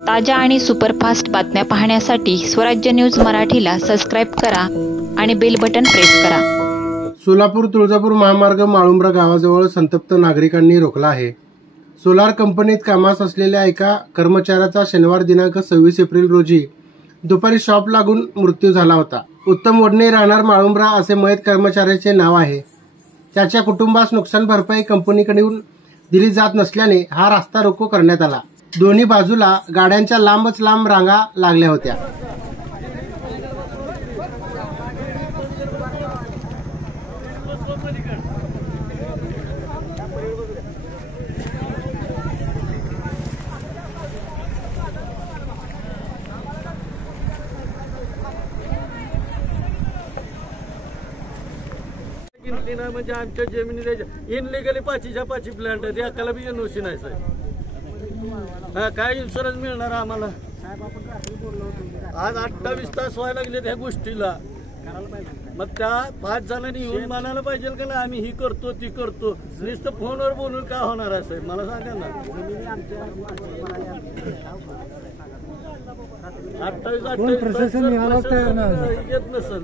ताज्या आणि सुपरफास्ट बातम्या पाहण्यासाठी स्वराज्य न्यूज मराठीला सबस्क्राईब करा आणि बेल बटन प्रेस करा। सोलापूर तुळजापूर महामार्ग माळुंब्रा गावाजवळ संतप्त नागरिकांनी रोखला आहे। सोलार कंपनीत कामास असलेल्या एका कर्मचाऱ्याचा शनिवार दिनांक 26 एप्रिल रोजी दुपारी शॉप लागून मृत्यू झाला होता। उत्तम वडणे राहणार माळुंब्रा असे मयत कर्मचाऱ्याचे नाव आहे। त्याच्या कुटुंबास नुकसान भरपाई कंपनीकडून दिली जात नसल्याने हा रस्ता रोको करण्यात आला। दोन्ही बाजूला गाड्यांच्या लांबच लांब रांगा लागल्या होत्या। म्हणजे आमच्या जमिनी इनलिगली पाचीच्या पाची प्लांट आहे, एकाला बी एनओसी नाही साहेब। काय इन्शुरन्स मिळणार आम्हाला? आज 28 तास व्हायला लागले त्या गोष्टीला। मग त्या 5 जणांनी येऊन म्हणायला पाहिजे का ना आम्ही ही करतो ती करतो, नुसतं फोनवर बोलून काय होणार आहे साहेब? मला सांगा ना। 28 येत नसेल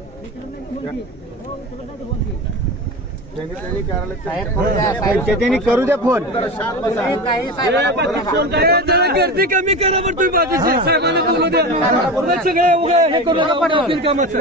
त्यांनी करू द्या फोन। जरा गर्दी कमी करा बरं तुम्ही, बाजूची साहेबांना बोलू द्या। सगळं हे करू नका कामाचं।